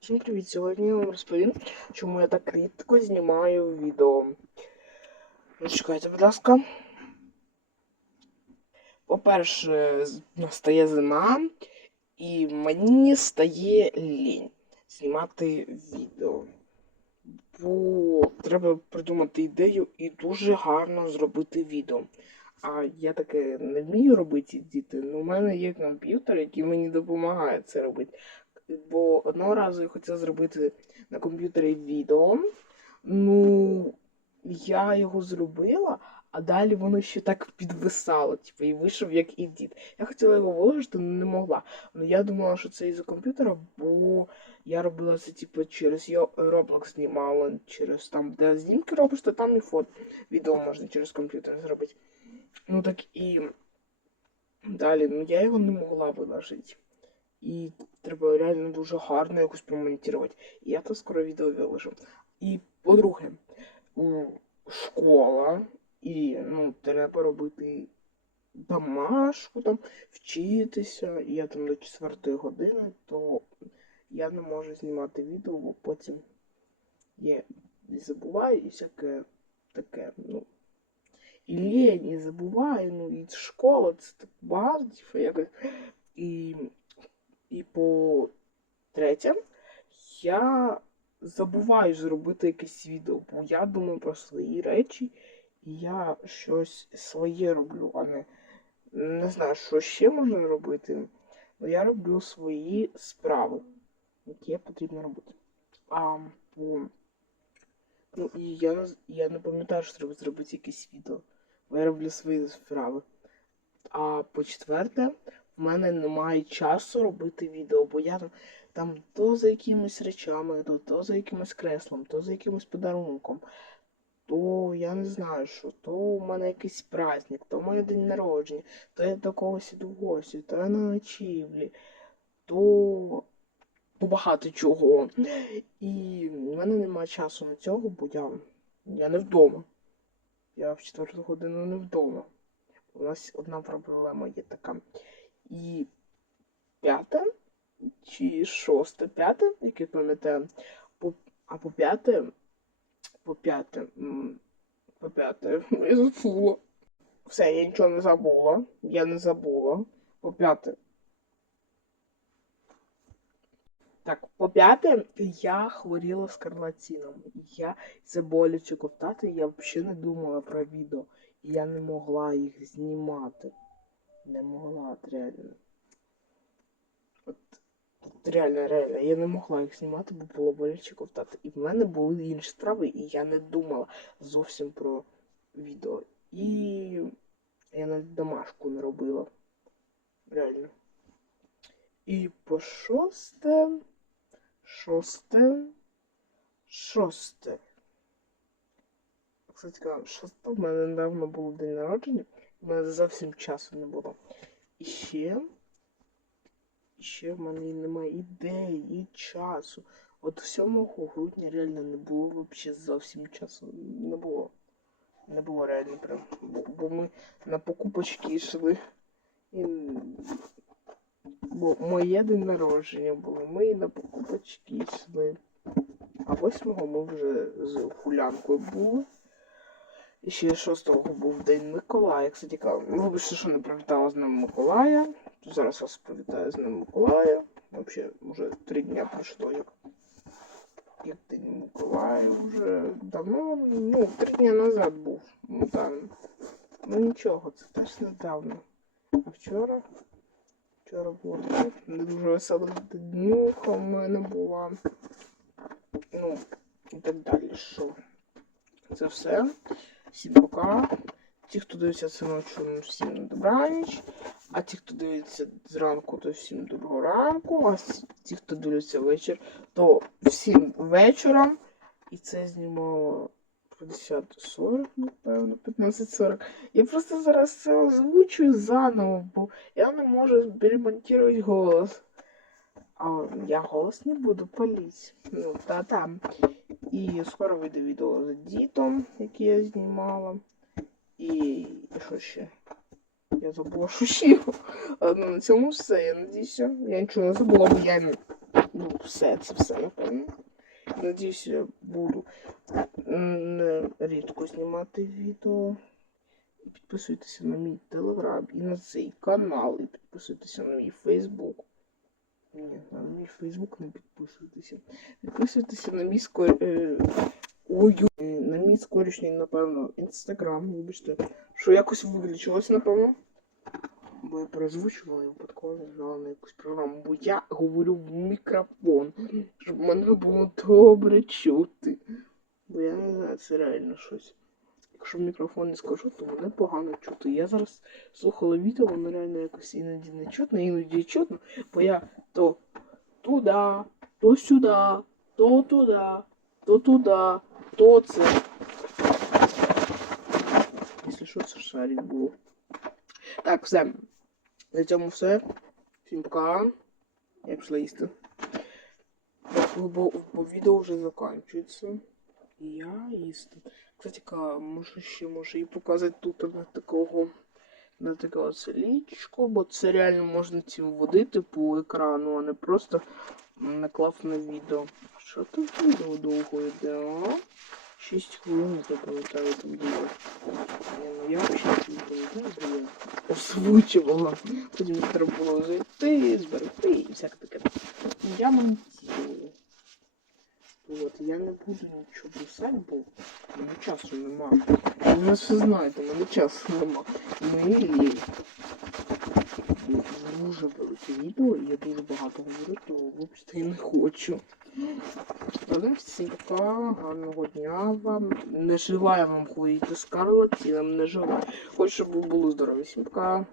Всім привіт! Сьогодні я вам розповім, чому я так рідко знімаю відео. Ну, чекайте, будь ласка. По-перше, настає зима, і мені стає лінь знімати відео. Бо треба придумати ідею і дуже гарно зробити відео. А я таке не вмію робити, діти. Ну, у мене є комп'ютер, який мені допомагає це робити. Бо одного разу я хотіла зробити на комп'ютері відео. Ну, я його зробила, а далі воно ще так підвисало, типу, і вийшов як ідіт. Я хотіла його виложити, але не могла. Ну я думала, що це із-за комп'ютера, бо я робила це, типу, через Roblox знімала, через там, де знімки робиш, то там і фото. Відео можна через комп'ютер зробити. Ну так і далі, ну я його не могла виложити. І треба реально дуже гарно якось помонтувати. І я то скоро відео виложу. І по-друге, школа, і ну, треба робити домашку, там, вчитися, і я там до 4 години, то я не можу знімати відео, бо потім я і забуваю і всяке таке, ну. І лінь, і забуваю, ну, і школа, це так багато, типу. І і по третє, я забуваю зробити якесь відео, бо я думаю про свої речі, і я щось своє роблю, а не, не знаю, що ще можна робити. але я роблю свої справи, які потрібно робити. А по... Ну, і я, я не пам'ятаю, що треба зробити якесь відео. Я роблю свої справи. А по четверте, в мене немає часу робити відео, бо я там, там то за якимись речами, то, то за якимось креслом, то за якимось подарунком, то я не знаю що, то у мене якийсь праздник, то моє день народження, то я до когось іду в гості, то я на ночівлі, то, то багато чого. І в мене немає часу на цього, бо я, я не вдома. Я в четверту годину не вдома. У нас одна проблема є така. І п'яте чи шосте, п'яте, яке пам'ятаю, а по п'яте, по п'яте, по п'яте, я забула. Все, я нічого не забула. Я не забула. По п'яте. Так, по п'яте, я хворіла скарлатином. І я це боляче ковтати, я взагалі не думала про відео. Я не могла їх знімати. Не могла, от реально. От, от реально, реально, я не могла їх знімати, бо було боляче ковтати. І в мене були інші справи, і я не думала зовсім про відео. І я навіть домашку не робила. Реально. І по шосте. Шосте. Шосте. Кстати, шосте в мене недавно було день народження. У мене зовсім часу не було. І ще. І ще в мене немає ідеї, і часу. От 7 грудня реально не було взагалі зовсім часу. Не було. Не було реально прям. Бо, ми на покупочки йшли. І... Бо моє день народження було. Ми на покупочки йшли. А 8-го ми вже з гулянкою були. І ще 6-го був День Миколая. Кстати, вибачте, що не привітала з ним Миколая. Зараз вас привітаю з ним Миколая. Взагалі, вже три дня пройшло, як, як День Миколая вже давно, ну, три дня назад був. Ну там. Ну нічого, це теж недавно. А вчора? Вчора було таке не дуже весела днюха в мене була. Ну, і так далі. Що? Це все. Всім пока. Ті, хто дивиться це ночі, всім на добраніч. А ті, хто дивиться зранку, то всім доброго ранку. А ті, хто дивиться вечір, то всім вечором. І це знімало 50-40, напевно, 15-40. Я просто зараз це озвучую заново, бо я не можу перемонтувати голос. А я голос не буду палити. Ну, та-та. І скоро вийде відео з дітом, яке я знімала. І, що ще? Я забула, що ще. Ладно, на цьому все. Я надіюся. Я нічого не забула, бо я не Ну, все, це все, напевно. Надіюсь, я буду рідко знімати відео. Підписуйтеся на мій телеграм і на цей канал. І підписуйтеся на мій фейсбук. Ні, на мій фейсбук не підписуйтеся. Підписуйтеся на мій скор... ой, на мій скорішній, напевно, інстаграм, вибачте, що якось виключилось, напевно. Бо я перезвучувала і випадково нажала на якусь програму, бо я говорю в мікрофон, щоб мене було добре чути. Бо я не знаю, це реально щось. Якщо в мікрофон не скажу, то мене погано чути. Я зараз слухала відео, воно реально якось іноді не чутно, іноді чутно, бо я то туди, то сюди, то туди, то туди, то це. Якщо що, це шарик був. Так, все. На цьому все. Всім пока. Я пішла їсти. Бо відео вже закінчується. Я їсти. Кстати, може ще може і показати тут на такого на таке оце лічко, бо це реально можна цим водити по екрану, а не просто наклав на відео. Що тут відео довго йде, а? 6 хвилин, я пам'ятаю, там. Ні, ну Я взагалі не пам'ятаю, бо озвучувала. Потім треба було зайти, зберегти і всяке таке. Я. От, я не буду нічого писати, бо в мене часу нема. Ви вже все знаєте, мене часу нема. Мені лінь. Дуже велике відео, я дуже багато говорю, то вибачте, я не хочу. Але всім пока, гарного дня вам. Не желаю вам хворіти Скарлетт, я вам не желаю. Хочу, щоб ви були здорові. Всім пока.